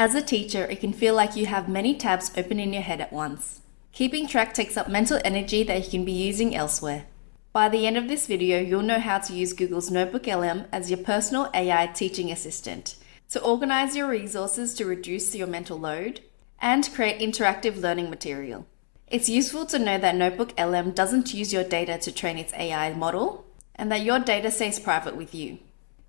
As a teacher, it can feel like you have many tabs open in your head at once. Keeping track takes up mental energy that you can be using elsewhere. By the end of this video, you'll know how to use Google's NotebookLM as your personal AI teaching assistant to organize your resources to reduce your mental load and create interactive learning material. It's useful to know that NotebookLM doesn't use your data to train its AI model and that your data stays private with you.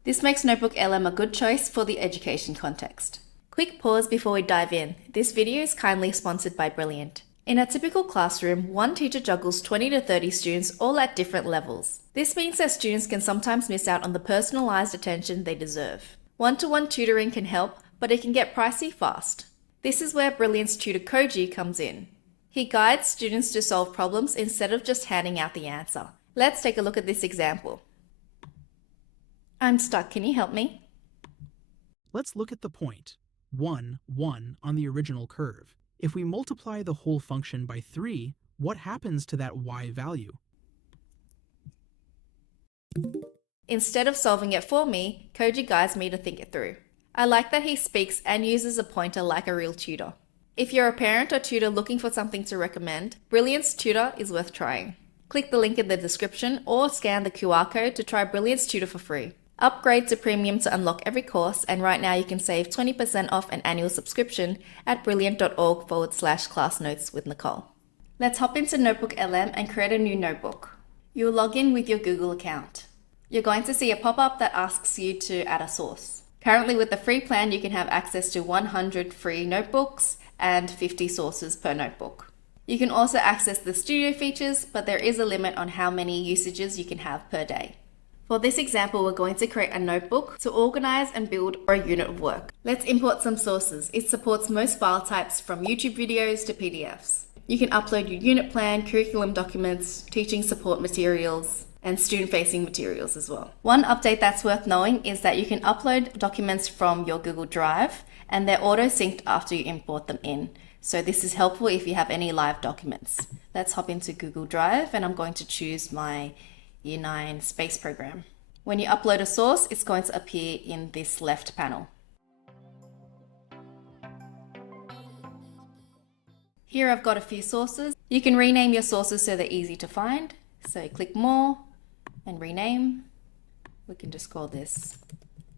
This makes NotebookLM a good choice for the education context. Quick pause before we dive in. This video is kindly sponsored by Brilliant. In a typical classroom, one teacher juggles 20 to 30 students all at different levels. This means that students can sometimes miss out on the personalized attention they deserve. One-to-one tutoring can help, but it can get pricey fast. This is where Brilliant's tutor Koji comes in. He guides students to solve problems instead of just handing out the answer. Let's take a look at this example. I'm stuck, can you help me? Let's look at the point, 1, 1 on the original curve. If we multiply the whole function by 3, what happens to that y value? Instead of solving it for me, Koji guides me to think it through. I like that he speaks and uses a pointer like a real tutor. If you're a parent or tutor looking for something to recommend, Brilliant's Tutor is worth trying. Click the link in the description or scan the QR code to try Brilliant's Tutor for free. Upgrade to Premium to unlock every course, and right now you can save 20% off an annual subscription at brilliant.org/classnotes with Nicole. Let's hop into NotebookLM and create a new notebook. You'll log in with your Google account. You're going to see a pop-up that asks you to add a source. Currently with the free plan, you can have access to 100 free notebooks and 50 sources per notebook. You can also access the studio features, but there is a limit on how many usages you can have per day. For this example, we're going to create a notebook to organize and build a unit of work. Let's import some sources. It supports most file types from YouTube videos to PDFs. You can upload your unit plan, curriculum documents, teaching support materials, and student-facing materials as well. One update that's worth knowing is that you can upload documents from your Google Drive and they're auto-synced after you import them in. So this is helpful if you have any live documents. Let's hop into Google Drive and I'm going to choose my Year 9 space program. When you upload a source, it's going to appear in this left panel. Here I've got a few sources. You can rename your sources so they're easy to find. So click More and rename. We can just call this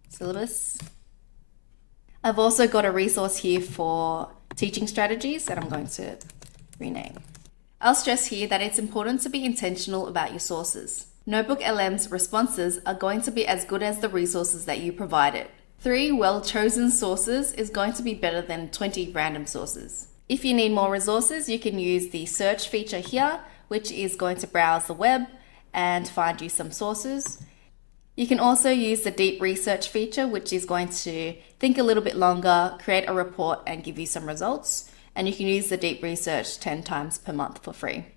Syllabus. I've also got a resource here for teaching strategies that I'm going to rename. I'll stress here that it's important to be intentional about your sources. NotebookLM's responses are going to be as good as the resources that you provided. 3 well-chosen sources is going to be better than 20 random sources. If you need more resources, you can use the search feature here, which is going to browse the web and find you some sources. You can also use the deep research feature, which is going to think a little bit longer, create a report and give you some results. And you can use the deep research 10 times per month for free.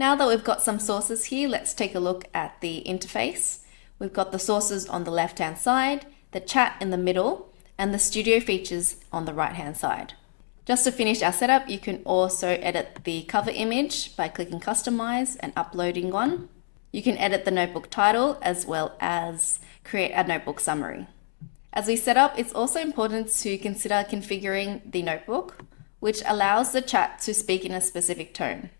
Now that we've got some sources here, let's take a look at the interface. We've got the sources on the left-hand side, the chat in the middle, and the studio features on the right-hand side. Just to finish our setup, you can also edit the cover image by clicking Customize and uploading one. You can edit the notebook title as well as create a notebook summary. As we set up, it's also important to consider configuring the notebook, which allows the chat to speak in a specific tone.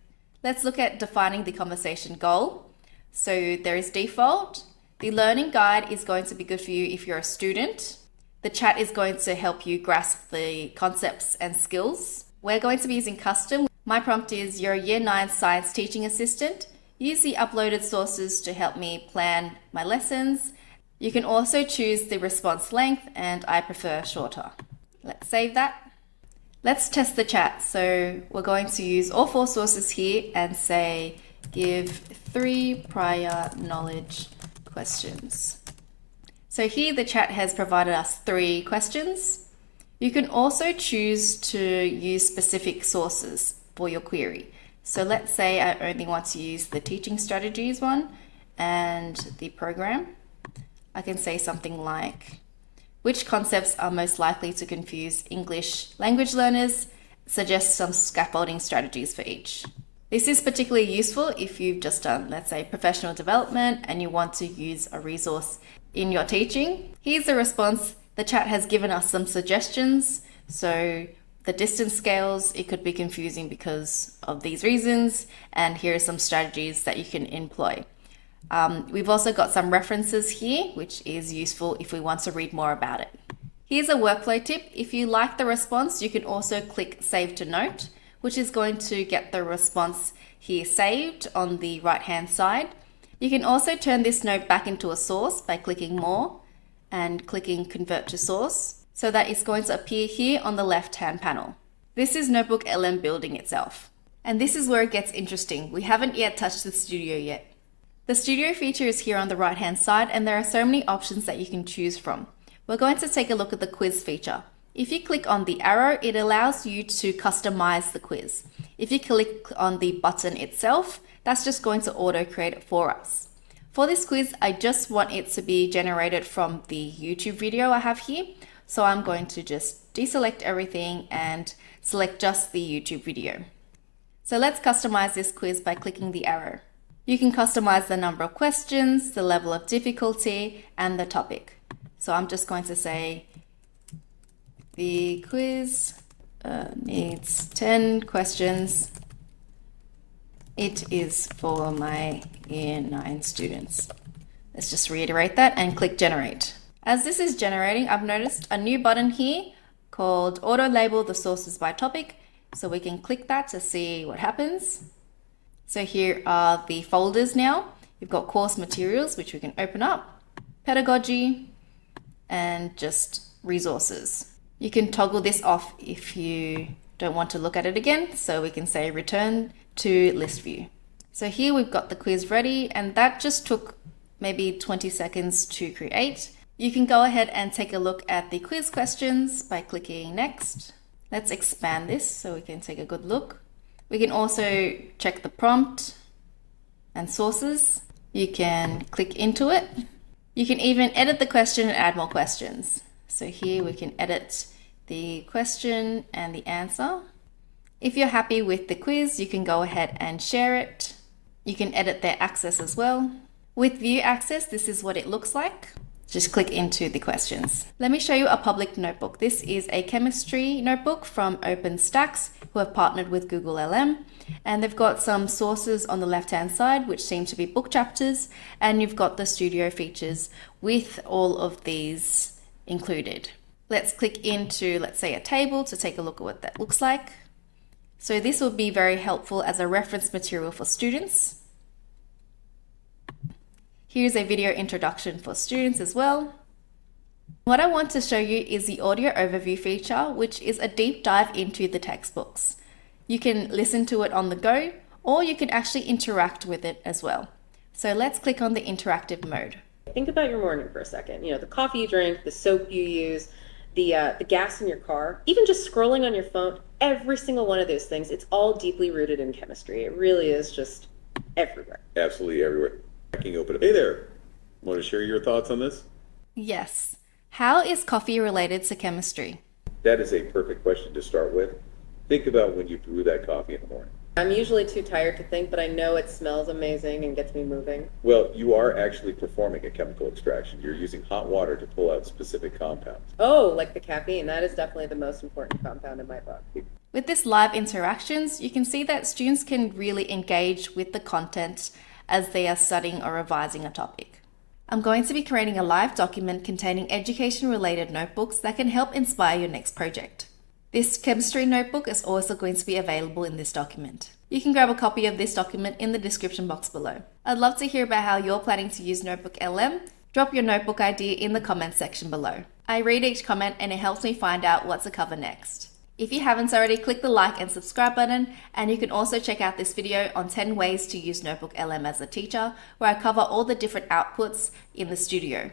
Let's look at defining the conversation goal. So there is default. The learning guide is going to be good for you if you're a student. The chat is going to help you grasp the concepts and skills. We're going to be using custom. My prompt is, you're a Year 9 science teaching assistant. Use the uploaded sources to help me plan my lessons. You can also choose the response length and I prefer shorter. Let's save that. Let's test the chat. So we're going to use all 4 sources here and say, give 3 prior knowledge questions. So here the chat has provided us 3 questions. You can also choose to use specific sources for your query. So let's say I only want to use the teaching strategies one and the program. I can say something like, which concepts are most likely to confuse English language learners? Suggest some scaffolding strategies for each. This is particularly useful if you've just done, let's say, professional development and you want to use a resource in your teaching. Here's the response. The chat has given us some suggestions So the distance scales, it could be confusing because of these reasons, and here are some strategies that you can employ. We've also got some references here, which is useful if we want to read more about it. Here's a workflow tip. If you like the response, you can also click Save to Note, which is going to get the response here saved on the right-hand side. You can also turn this note back into a source by clicking More and clicking Convert to Source, so that it's going to appear here on the left-hand panel. This is NotebookLM building itself. And this is where it gets interesting. We haven't yet touched the studio yet. The studio feature is here on the right-hand side, and there are so many options that you can choose from. We're going to take a look at the quiz feature. If you click on the arrow, it allows you to customize the quiz. If you click on the button itself, that's just going to auto-create it for us. For this quiz, I just want it to be generated from the YouTube video I have here. So I'm going to just deselect everything and select just the YouTube video. So let's customize this quiz by clicking the arrow. You can customize the number of questions, the level of difficulty, and the topic. So I'm just going to say the quiz needs 10 questions. It is for my Year 9 students. Let's just reiterate that and click Generate. As this is generating, I've noticed a new button here called Auto Label the Sources by Topic. So we can click that to see what happens. So here are the folders now. You've got course materials, which we can open up, pedagogy, and just resources. You can toggle this off if you don't want to look at it again. So we can say return to list view. So here we've got the quiz ready, and that just took maybe 20 seconds to create. You can go ahead and take a look at the quiz questions by clicking next. Let's expand this so we can take a good look. We can also check the prompt and sources. You can click into it. You can even edit the question and add more questions. So here we can edit the question and the answer. If you're happy with the quiz, you can go ahead and share it. You can edit their access as well. With view access, this is what it looks like. Just click into the questions. Let me show you a public notebook. This is a chemistry notebook from OpenStax, who have partnered with Google LM. And they've got some sources on the left-hand side, which seem to be book chapters. And you've got the studio features with all of these included. Let's click into, let's say, a table to take a look at what that looks like. So this will be very helpful as a reference material for students. Here's a video introduction for students as well. What I want to show you is the audio overview feature, which is a deep dive into the textbooks. You can listen to it on the go, or you can actually interact with it as well. So let's click on the interactive mode. Think about your morning for a second. You know, the coffee you drink, the soap you use, the gas in your car, even just scrolling on your phone, every single one of those things, it's all deeply rooted in chemistry. It really is just everywhere. Absolutely everywhere. Cracking open. Hey there. Want to share your thoughts on this? Yes. How is coffee related to chemistry? That is a perfect question to start with. Think about when you brew that coffee in the morning. I'm usually too tired to think, but I know it smells amazing and gets me moving. Well, you are actually performing a chemical extraction. You're using hot water to pull out specific compounds. Oh, like the caffeine. That is definitely the most important compound in my book. With this live interactions, you can see that students can really engage with the content as they are studying or revising a topic. I'm going to be creating a live document containing education-related notebooks that can help inspire your next project. This chemistry notebook is also going to be available in this document. You can grab a copy of this document in the description box below. I'd love to hear about how you're planning to use NotebookLM. Drop your notebook idea in the comments section below. I read each comment and it helps me find out what to cover next. If you haven't already, click the like and subscribe button, and you can also check out this video on 10 ways to use NotebookLM as a teacher, where I cover all the different outputs in the studio.